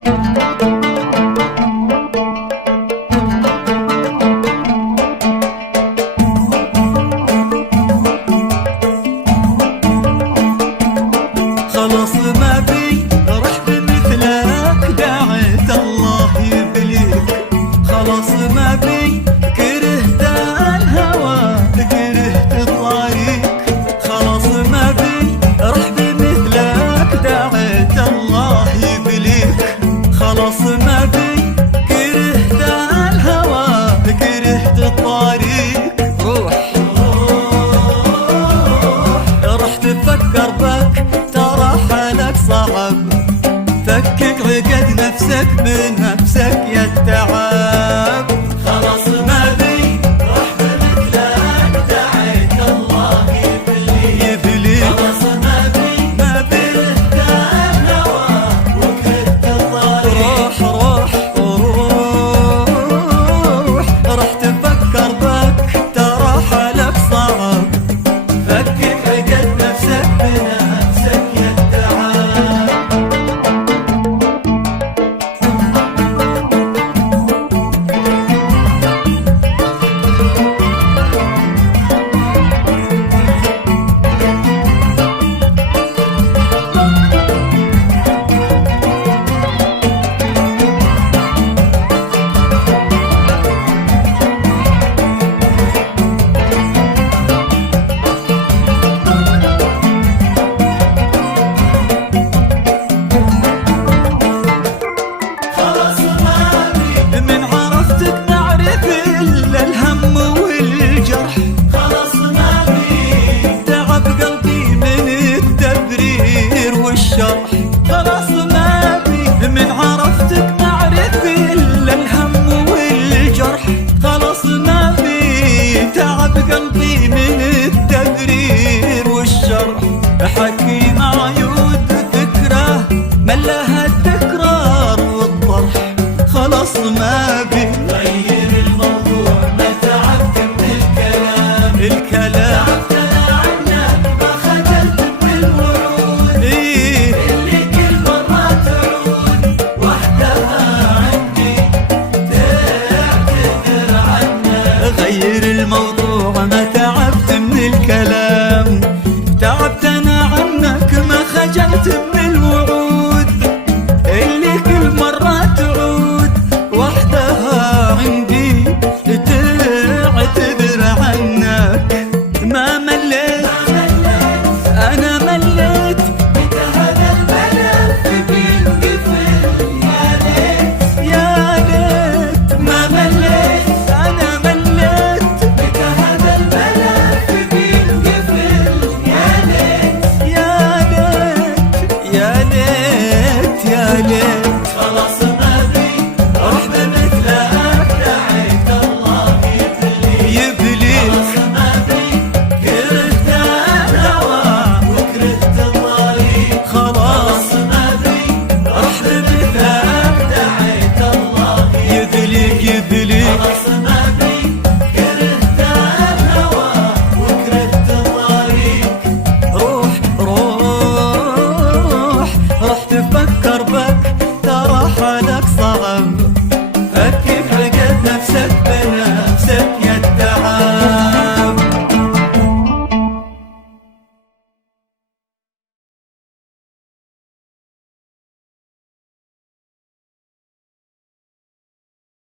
خلاص ما بي رحت مثلك، دعيت الله يبليك. خلاص ما بي كرهت الهوى، كرهت الطريق. خلاص ما بي رحت مثلك، دعيت الله يبليك. خلاص ما بي كرهت الهوى، كرهت الطريق. روح راح تفكر بك، ترى حالك صعب. فكك عقد نفسك بنفسك يا التعب. خلاص ما بي رحت مثلك، دعيت الله يبليك. خلاص ما بي كرهت الهوى، وكرهت الطريق. روح راح تفكر بك، ترى حالك صعب. فكك عقد نفسك بنفسك يا التعب. من عرفتك نعرف إلا الهم والجرح. خلاص ما بي تعب قلبي من التبرير والشرح. خلاص ما بي من عرفتك نعرف إلا الهم والجرح. خلاص ما بي تعب قلبي من التبرير والشرح. حكي معيود فكره ملها التكرار والطرح. خلاص ما بي غير الموضوع، ما تعبت من الكلام. تعبت انا عنك، ما خجلت من الوعود. اللي كل مرة تعود وحدها عندي تعتذر عنك. غير الموضوع، ما تعبت من الكلام. تعبت انا عنك، ما خجلت من الوعود. اللي كل مرة تعود وحدها عندي تعتذر عنك. ما مليت أنا مليت، متى هذا الملف بينقفل؟ يا ليت يا ليت. ما مليت أنا مليت، متى هذا الملف بينقفل؟ يا ليت يا ليت يا ليت يا ليت. خلاص ما بي رحت مثلك، دعيت الله يبليك. خلاص ما بي كرهت الهوى، وكرهت الطريق. خلاص ما بي رحت مثلك، دعيت الله يبليك. خلاص ما بي كرهت الهوى، وكرهت الطريق. روح راح تفكر بك، ترى حالك